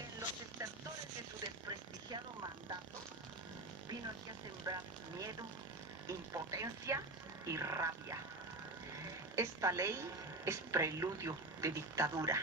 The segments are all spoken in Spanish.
que en los estertores de su desprestigiado mandato vino aquí a sembrar miedo, impotencia y rabia. Esta ley es preludio de dictadura.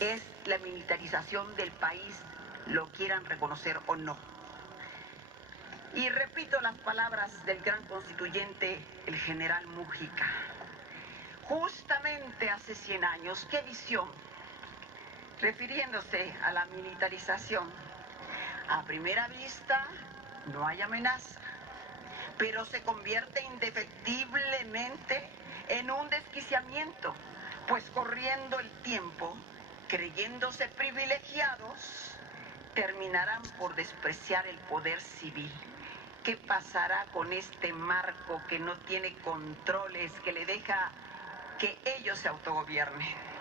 Es la militarización del país, lo quieran reconocer o no. Y repito las palabras del gran constituyente, el general Mújica. Justamente hace 100 años, ¿qué visión? Refiriéndose a la militarización. A primera vista, no hay amenaza, pero se convierte indefectiblemente en un desquiciamiento, pues corriendo el tiempo, creyéndose privilegiados, terminarán por despreciar el poder civil. ¿Qué pasará con este marco que no tiene controles, que le deja que ellos se autogobiernen?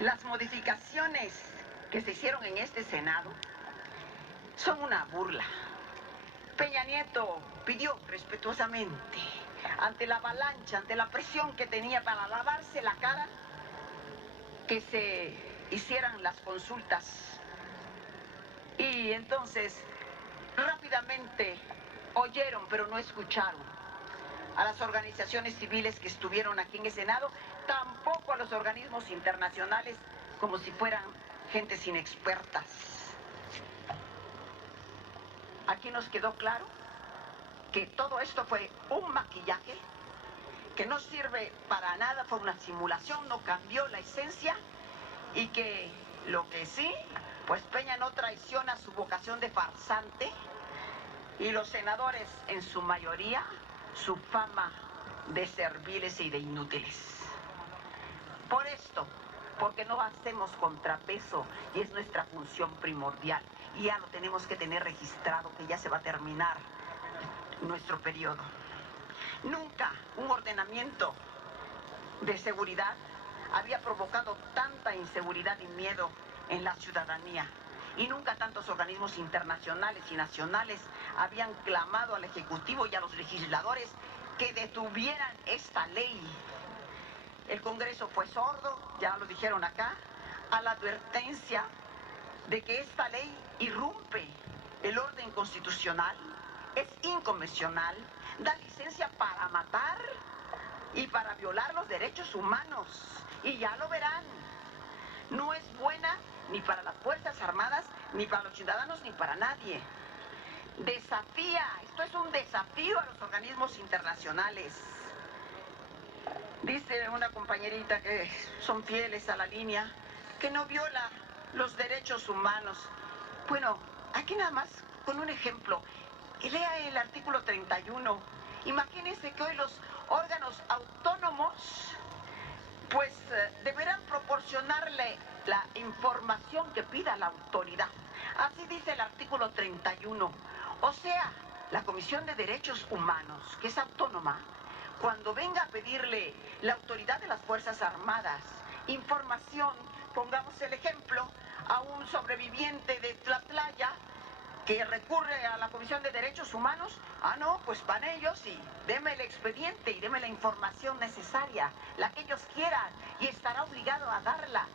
Las modificaciones que se hicieron en este Senado son una burla. Peña Nieto pidió respetuosamente, ante la avalancha, ante la presión que tenía para lavarse la cara, que se hicieran las consultas. Y entonces, rápidamente oyeron, pero no escucharon a las organizaciones civiles que estuvieron aquí en el Senado, tampoco a los organismos internacionales, como si fueran gentes inexpertas. Aquí nos quedó claro que todo esto fue un maquillaje que no sirve para nada, fue una simulación, no cambió la esencia, y que lo que sí, pues Peña no traiciona su vocación de farsante, y los senadores en su mayoría su fama de serviles y de inútiles. Por esto, porque no hacemos contrapeso y es nuestra función primordial, y ya lo tenemos que tener registrado, que ya se va a terminar nuestro periodo. Nunca un ordenamiento de seguridad había provocado tanta inseguridad y miedo en la ciudadanía, y nunca tantos organismos internacionales y nacionales habían clamado al Ejecutivo y a los legisladores que detuvieran esta ley. El Congreso fue sordo, ya lo dijeron acá, a la advertencia de que esta ley irrumpe el orden constitucional, es inconvencional, da licencia para matar y para violar los derechos humanos. Y ya lo verán, no es buena ni para las Fuerzas Armadas, ni para los ciudadanos, ni para nadie. Desafía, esto es un desafío a los organismos internacionales. Dice una compañerita que son fieles a la línea, que no viola los derechos humanos. Bueno, aquí nada más con un ejemplo. Lea el artículo 31. Imagínense que hoy los órganos autónomos pues deberán proporcionarle la información que pida la autoridad. Así dice el artículo 31. O sea, la Comisión de Derechos Humanos, que es autónoma, cuando venga a pedirle la autoridad de las Fuerzas Armadas información, pongamos el ejemplo, a un sobreviviente de Tlatlaya que recurre a la Comisión de Derechos Humanos, no, pues van ellos y deme el expediente y deme la información necesaria, la que ellos quieran, y estará obligado a darla.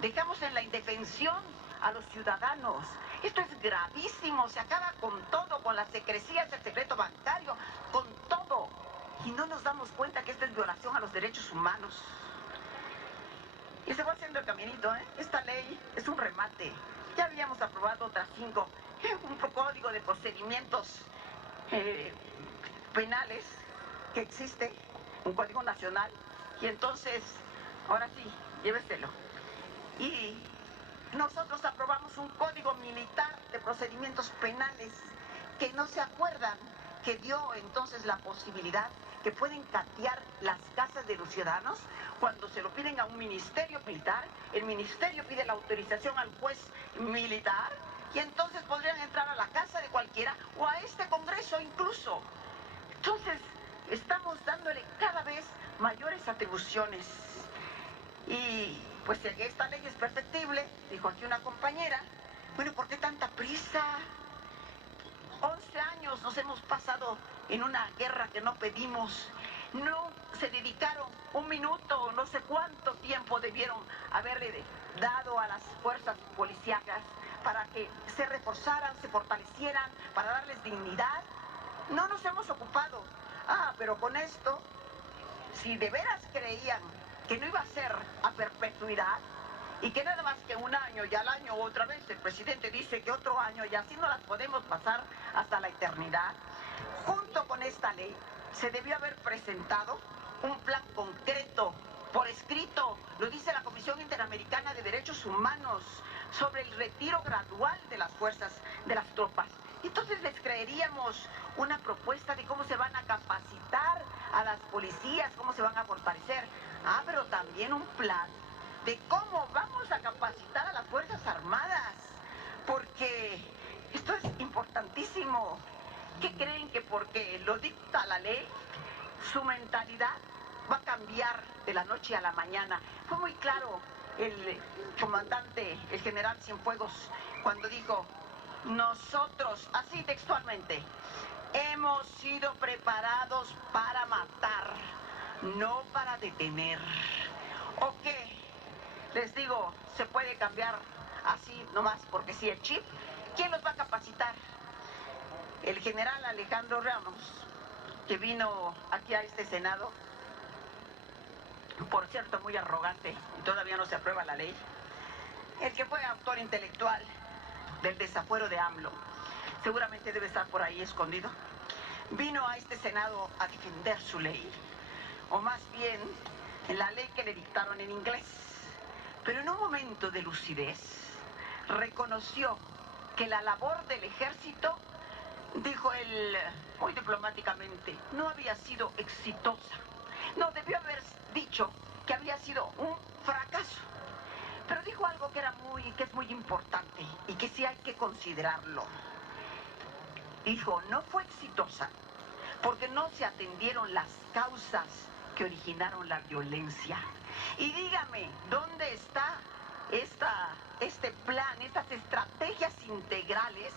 Dejamos en la indefensión a los ciudadanos. Esto es gravísimo, se acaba con todo, con las secrecías del secreto bancario, con todo. Y no nos damos cuenta que esta es violación a los derechos humanos. Y se va haciendo el caminito, ¿eh? Esta ley es un remate. Ya habíamos aprobado otras 5, un código de procedimientos penales que existe, un código nacional, y entonces, ahora sí, lléveselo. Y nosotros aprobamos un código militar de procedimientos penales que no se acuerdan, que dio entonces la posibilidad que pueden catear las casas de los ciudadanos cuando se lo piden a un ministerio militar. El ministerio pide la autorización al juez militar y entonces podrían entrar a la casa de cualquiera o a este Congreso incluso. Entonces, estamos dándole cada vez mayores atribuciones. Y pues si esta ley es perfectible, dijo aquí una compañera, bueno, ¿por qué tanta prisa? 11 años nos hemos pasado en una guerra que no pedimos. No se dedicaron un minuto, no sé cuánto tiempo debieron haberle dado a las fuerzas policíacas que se reforzaran, se fortalecieran, para darles dignidad. No nos hemos ocupado. Pero con esto, si de veras creían que no iba a ser a perpetuidad y que nada más que un año y al año otra vez el presidente dice que otro año y así no las podemos pasar hasta la eternidad, junto con esta ley se debió haber presentado un plan concreto, por escrito, lo dice la Comisión Interamericana de Derechos Humanos, sobre el retiro gradual de las fuerzas, de las tropas. Entonces les creeríamos una propuesta de cómo se van a capacitar a las policías, cómo se van a fortalecer. Pero también un plan de cómo vamos a capacitar a las Fuerzas Armadas, porque esto es importantísimo. ¿Qué creen que porque lo dicta la ley, su mentalidad va a cambiar de la noche a la mañana? Fue muy claro el comandante, el general Cienfuegos, cuando dijo: nosotros, así textualmente, hemos sido preparados para matar, no para detener. ¿O qué? Les digo, se puede cambiar así nomás, porque si el chip, ¿quién los va a capacitar? El general Alejandro Ramos, que vino aquí a este Senado, por cierto muy arrogante, y todavía no se aprueba la ley, el que fue autor intelectual del desafuero de AMLO, seguramente debe estar por ahí escondido, vino a este Senado a defender su ley, o más bien la ley que le dictaron en inglés. Pero en un momento de lucidez reconoció que la labor del ejército, dijo él muy diplomáticamente, no había sido exitosa. No, debió haber dicho que había sido un fracaso. Pero dijo algo que es muy importante y que sí hay que considerarlo. Dijo, no fue exitosa porque no se atendieron las causas que originaron la violencia. Y dígame, ¿dónde está este plan, estas estrategias integrales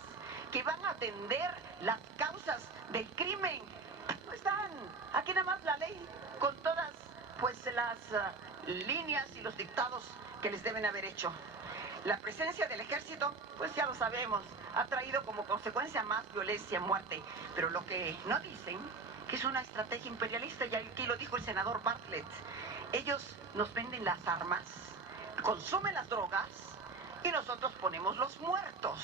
que van a atender las causas del crimen? No están. Aquí nada más la ley, con todas pues las líneas y los dictados que les deben haber hecho. La presencia del ejército, pues ya lo sabemos, ha traído como consecuencia más violencia, muerte. Pero lo que no dicen, que es una estrategia imperialista, y aquí lo dijo el senador Bartlett, ellos nos venden las armas, consumen las drogas y nosotros ponemos los muertos.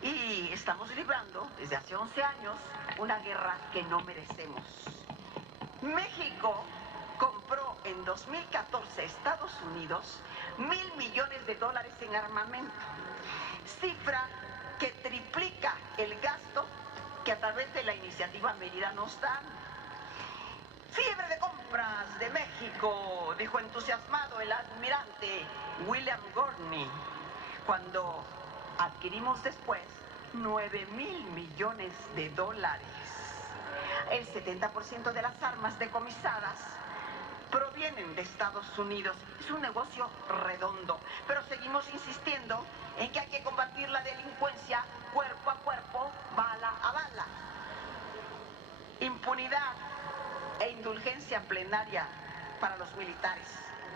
Y estamos librando desde hace 11 años una guerra que no merecemos. México compró en 2014 Estados Unidos $1,000 millones en armamento, cifra que triplica el gasto que a través de la iniciativa Mérida nos dan. Fiebre de compras de México, dijo entusiasmado el almirante William Gurney, cuando adquirimos después $9,000 millones. El 70% de las armas decomisadas provienen de Estados Unidos. Es un negocio redondo, pero seguimos insistiendo en que hay que combatir la delincuencia cuerpo a cuerpo, bala a bala. Impunidad e indulgencia plenaria para los militares,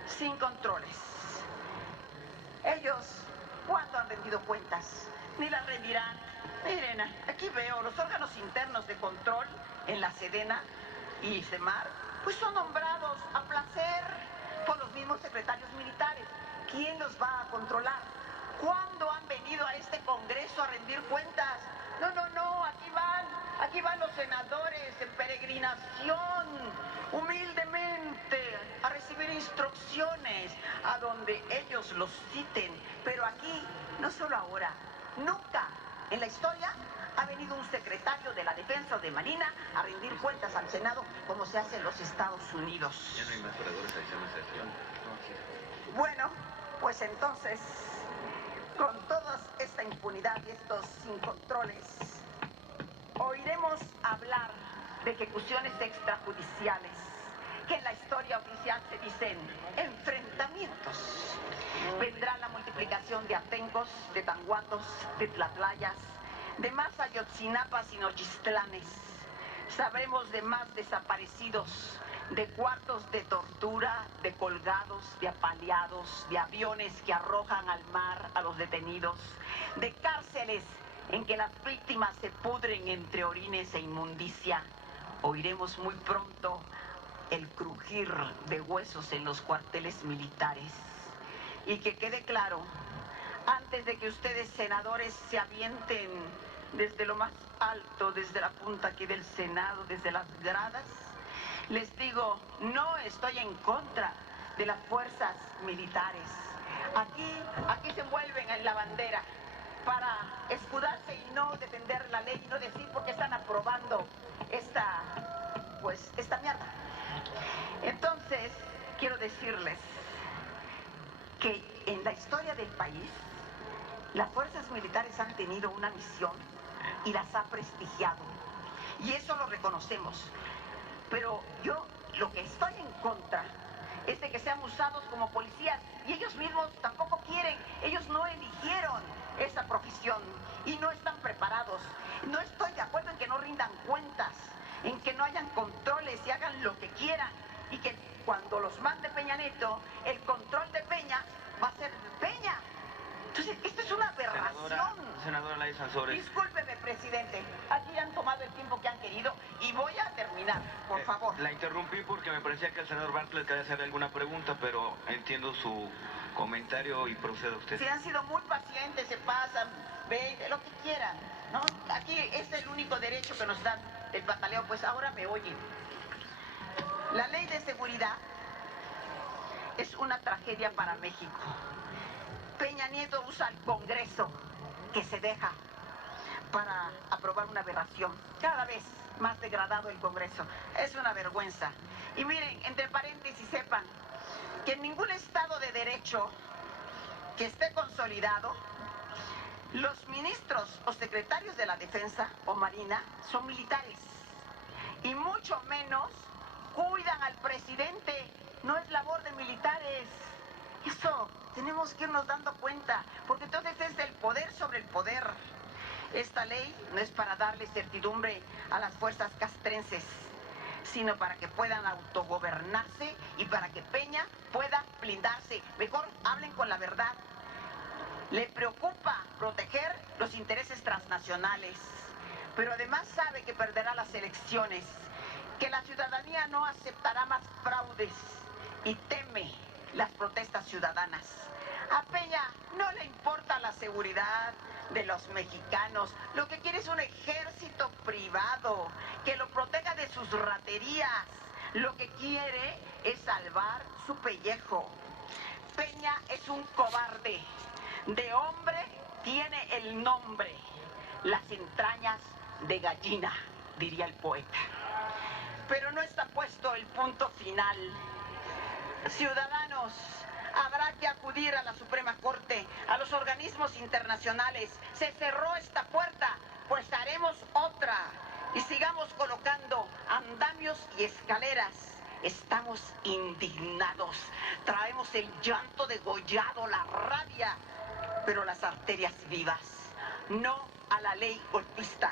sin controles. Ellos, ¿cuándo han rendido cuentas? Ni las rendirán. Miren, aquí veo los órganos internos de control en la Sedena y Semar, pues son nombrados a placer por los mismos secretarios militares. ¿Quién los va a controlar? ¿Cuándo han venido a este Congreso a rendir cuentas? No, aquí van los senadores en peregrinación, humildemente, a recibir instrucciones a donde ellos los citen. Pero aquí, no solo ahora, nunca en la historia ha venido un secretario de la Defensa o de Marina a rendir cuentas al Senado como se hace en los Estados Unidos. Ya no hay más oradores adicionales a sesión. Bueno, pues entonces, con toda esta impunidad y estos sin controles, oiremos hablar de ejecuciones extrajudiciales, que en la historia oficial se dicen enfrentamientos. Vendrá la multiplicación de atencos, de tanguatos, de tlatlayas, de más ayotzinapas y nochistlanes. Sabremos de más desaparecidos, de cuartos de tortura, de colgados, de apaleados, de aviones que arrojan al mar a los detenidos, de cárceles en que las víctimas se pudren entre orines e inmundicia. Oiremos muy pronto el crujir de huesos en los cuarteles militares. Y que quede claro, antes de que ustedes, senadores, se avienten desde lo más alto, desde la punta aquí del Senado, desde las gradas, les digo, no estoy en contra de las fuerzas militares. Aquí se envuelven en la bandera para escudarse y no defender la ley y no decir por qué están aprobando esta mierda. Entonces, quiero decirles que en la historia del país, las fuerzas militares han tenido una misión y las ha prestigiado. Y eso lo reconocemos. Pero yo lo que estoy en contra es de que sean usados como policías y ellos mismos tampoco quieren, ellos no eligieron esa profesión y no están preparados. No estoy de acuerdo en que no rindan cuentas, en que no hayan controles y hagan lo que quieran y que cuando los mande Peña Nieto, el control de Peña va a ser Peña. Entonces, esto es una aberración. Senadora Laís Sansores. Discúlpeme, presidente. Aquí han tomado el tiempo que han querido y voy a terminar, por favor. La interrumpí porque me parecía que el senador Bartlett quería hacerle alguna pregunta, pero entiendo su comentario y proceda usted. Si han sido muy pacientes, se pasan, ven, lo que quieran, ¿no? Aquí es el único derecho que nos dan el pataleo, pues ahora me oyen. La ley de seguridad es una tragedia para México. Peña Nieto usa el Congreso, que se deja, para aprobar una aberración. Cada vez más degradado el Congreso. Es una vergüenza. Y miren, entre paréntesis, sepan que en ningún Estado de Derecho que esté consolidado, los ministros o secretarios de la Defensa o Marina son militares. Y mucho menos cuidan al presidente. No es labor de militares. Eso tenemos que irnos dando cuenta, porque entonces es el poder sobre el poder. Esta ley no es para darle certidumbre a las fuerzas castrenses, sino para que puedan autogobernarse y para que Peña pueda blindarse. Mejor hablen con la verdad. Le preocupa proteger los intereses transnacionales, pero además sabe que perderá las elecciones, que la ciudadanía no aceptará más fraudes y teme las protestas ciudadanas. A Peña no le importa la seguridad de los mexicanos. Lo que quiere es un ejército privado que lo proteja de sus raterías. Lo que quiere es salvar su pellejo. Peña es un cobarde. De hombre tiene el nombre, las entrañas de gallina, diría el poeta. Pero no está puesto el punto final. Ciudadanos, habrá que acudir a la Suprema Corte, a los organismos internacionales. Se cerró esta puerta, pues haremos otra. Y sigamos colocando andamios y escaleras. Estamos indignados. Traemos el llanto degollado, la rabia, pero las arterias vivas. No a la ley golpista.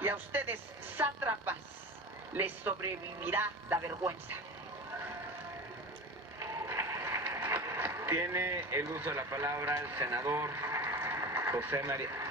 Y a ustedes, sátrapas, les sobrevivirá la vergüenza. Tiene el uso de la palabra el senador José María.